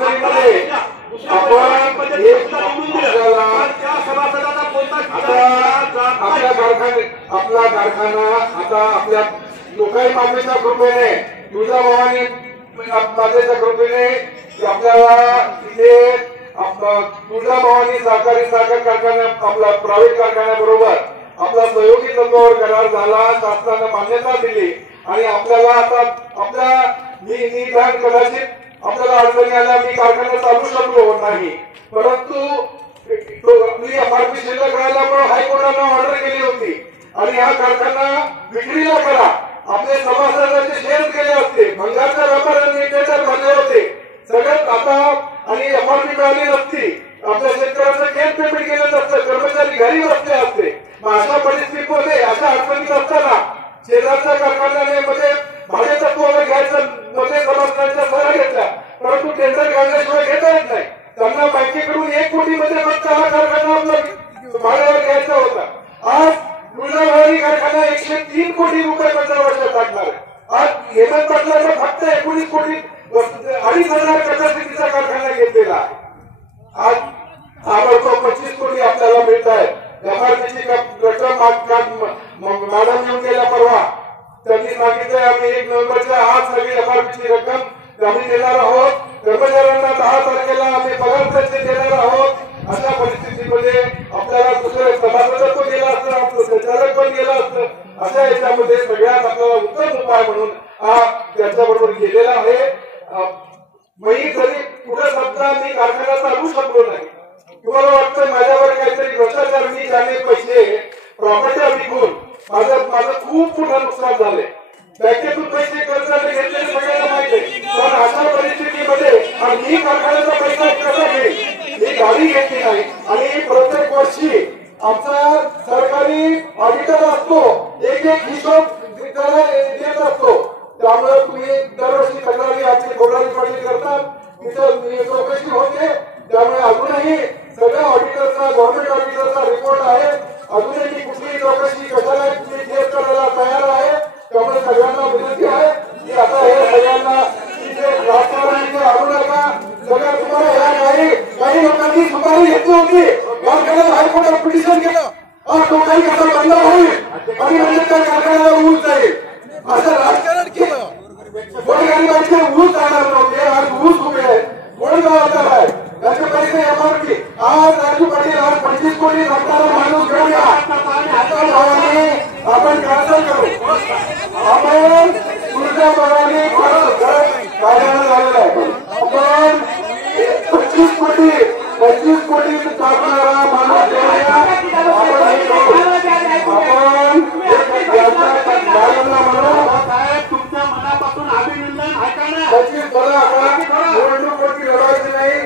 नर्सरीमध्ये आपण एक आपला कारखाना आता आपल्या लोकाई मागणीच्या कृपेने तुळजाभवानी मातेच्या कृपेने आपल्याला इथे तुळजाभवानी सहकारी साखर कारखाना आपला प्रायव्हेट कारखान्याबरोबर आपला सहयोगी तत्वावर करार झाला, शासनाने मान्यता दिली आणि आपल्याला आता आपल्या निदान कदाचित आपल्याला अडचणी आल्या, मी कारखाना चालू शकलो नाही, परंतु आपली एमआरपी शिल्लक राहिल्यामुळे हायकोर्टाने ऑर्डर केली होती आणि हा कारखाना विक्रीला करा, आपले सभासदांचे शेअर केले असते, भंगारच्या व्यापाऱ्यांनी टेंडर भरले होते सगळ्यात आता आणि एमआरपी मिळाली नसती, आपल्या शेतकऱ्यांचं केस पेमेंट केलं नसतं, कर्मचारी घरी बसले असते. अशा परिस्थितीमध्ये अशा अडचणीत असताना शेजारच्या कारखान्याने मध्ये भाडेतत्वावर घ्यायचं मध्ये सभासदांच्या सह्या घेतल्या, परंतु टेंडर काढल्याशिवाय घेता येत नाही. त्यांना बँकेकडून 1 कोटी मध्ये फक्त हा कारखाना भाड्यावर घ्यायचा होता. आज तुळजाभवानी कारखाना 103 कोटी रुपये 15 वर्षात टाकणार आहे. आज हेमंत पाटलांना फक्त 19 कोटी 2,500 कॅपॅसिटीचा कारखाना घेतलेला आहे. आज ताबडतोब 25 कोटी आपल्याला मिळत आहे. एमआरपीची रक्कम मॅडम येऊन गेल्या परवा, त्यांनी सांगितलंय आम्ही 1 नोव्हेंबरच्या आज सगळी एमआरपीची रक्कम आम्ही देणार आहोत. कर्मचाऱ्यांना 10 तारखेला आम्ही पगार पैसे देणार आहोत. अशा परिस्थितीमध्ये आपल्याला दुसरे सभासदत्व गेलं असतं, आपलं संचालक पण गेलं असतं. अशा याच्यामध्ये सगळ्यात आपल्याला उत्तम उपाय म्हणून हा त्यांच्याबरोबर केलेला आहे. मी जरी पुढे सध्या मी कारखाना चालू शकलो नाही, तुम्हाला वाटतं माझ्यावर काहीतरी भ्रष्टाचार, मी जाणे पैसे प्रॉपर्टी विकून माझं खूप मोठं नुकसान झालंय. बँकेतून पैसे कर्जाने घेतलेले सगळ्यांना माहिती आहे, पण अशा परिस्थितीमध्ये मी कारखान्याचा पैसा कसा घेईन, ही गाडी घेतली नाही आणि प्रत्येक वर्षी आमचा सरकारी ऑडिटर असतो, एक हिशोब देत असतो. त्यामुळे तुम्ही दरवर्षी तक्रारी आमची घोडाळी पाटील करतात, तिथं चौकशी होते. त्यामुळे अजूनही सगळ्या ऑडिटरचा गव्हर्नमेंट ऑडिटरचा रिपोर्ट आहे. अजूनही कुठलीही चौकशी कशाला केस करायला तयार आहे. त्यामुळे सगळ्यांना विनंती आहे की आता हे सगळ्यांना राजकारणाने आणू नका. सगळ्या तुम्हाला काही लोकांनी सुपारी घेतली होती, कारखान्यात हायकोर्टात पिटिशन केलं, तो काही कसा बंद होईल आणि म्हणजे त्या कारखान्याला ऊस जाईल असं राजकारण केलं. गोरगरिबांचे ऊस जाणार नव्हते, आज ऊस उभे आहेत, गोरगावाचा आहे त्याचे पैसे एमआरपी. आज राजू पाटील आज 25 कोटी लागणारा माणूस घेऊया, आपण कॅन्सल करू. आपण तुळजाभवानी काढायला झालेला आहे. आपण 25 कोटी टाकणारा माणूस घेऊया. तुमच्या मनापासून अभिनंदन. निवडणुकीवरती लढायची नाही,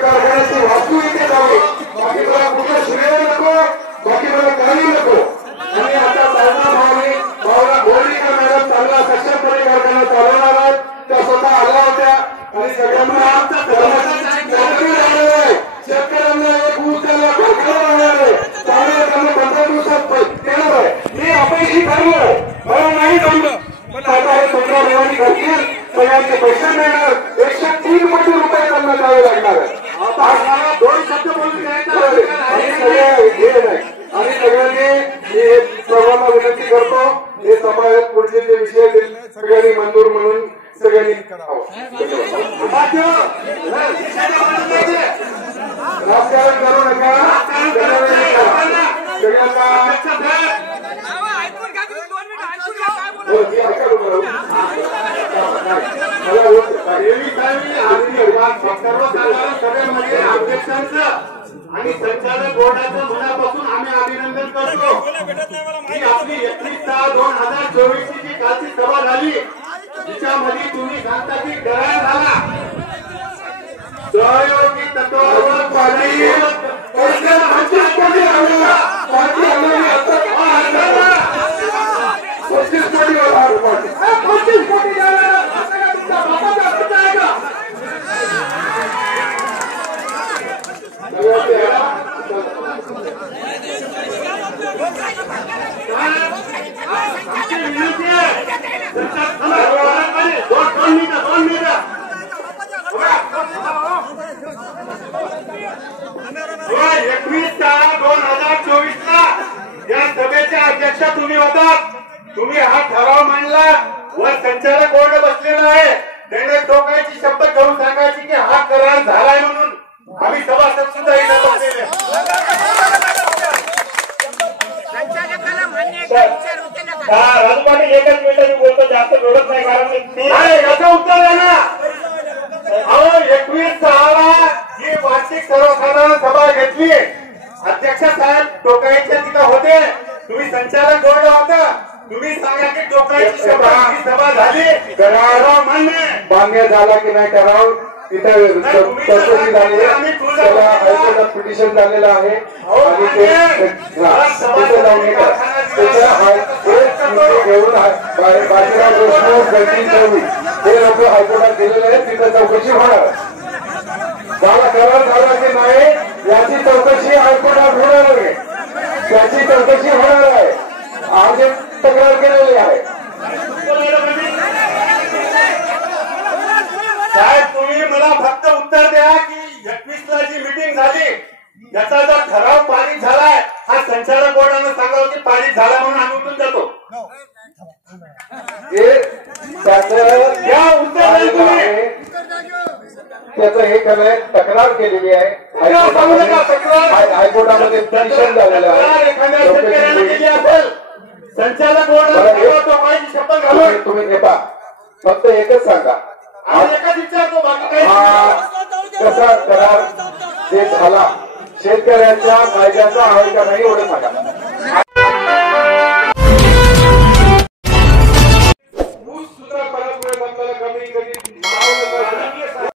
कारखान्याची वास्तू इथे जावी, बाकी मला कुठे श्रेय नको, बाकी मला काही नको. आणि आता गोलिका मॅडम चांगला सक्षमपणे कारखाना चालवणार आहेत, त्या स्वतः आल्या होत्या आणि सगळ्यांना शेतकऱ्यांना एक ऊस त्याला कारखाना राहणार आहे, त्यामुळे त्यांना 15 दिवसात देणार आहे. मी अपेक्षित ठरलो, मला नाही जमलं, पण आता हे 15 दिवसांनी घडतील, सगळ्यांचे पैसे मिळणार. 103 कोटी रुपये त्यांना द्यावे लागणार आहे. आता 2 शब्द बोलून आणि सगळ्यांनी मी सर्वांना विनंती करतो, हे समाजात पुढचे जे विषय सगळ्यांनी मंजूर म्हणून सगळ्यांनी करावं. राजकारण करू नका, सगळ्यांमध्ये अध्यक्षांचं आणि संचालक बोर्डाचं मनापासून आम्ही अभिनंदन करतो की आपली 31/6/2024 ची कालची सभा झाली, जिच्यामध्ये तुम्ही सांगता की करार झाला सहयोगी तत्वावर पाणी 25 कोटी आलेला, 25 कोटी दोन याचं उत्तर आहे ना. अहो 21/6 ही वार्षिक सर्वसाधारण सभा घेतली. अध्यक्ष साहेब टोकाईच्या तिथं होते, तुम्ही संचालक बोर्ड होता, तुम्ही सांगा की टोकाईची सभा झाली, करार मान्य झाला की नाही करावं. तिथे चौकशी झाली आहे, त्याला हायकोर्टात पिटिशन झालेलं आहे आणि ते तिथे लावून घेऊन बाजीराव देशमुख 23 हे लोक हायकोर्टात गेलेले आहेत. तिथे चौकशी होणार. झाला करार झाला की नाही याची चौकशी हायकोर्टात होणार आहे. त्याची चौकशी होणार आहे. आज तक्रार केलेली आहे. साहेब तुम्ही मला फक्त उत्तर द्या की 21 जी मीटिंग झाली याचा जर ठराव पारित झालाय, हा संचालक बोर्डानं सांगावं की पारित झाला म्हणून आम्ही उठून जातो. त्याचं हे केलंय, तक्रार केलेली आहे हायकोर्टामध्ये पिटिशन झालेलं आहे. संचालक बोर्डाने शपथ घालून तुम्ही घेता. फक्त एकच सांगा, एकच विचारतो, बाकी काही कसा करार जे झाला शेतकऱ्यांच्या कायद्याचा आहे का नाही एवढं सांगा.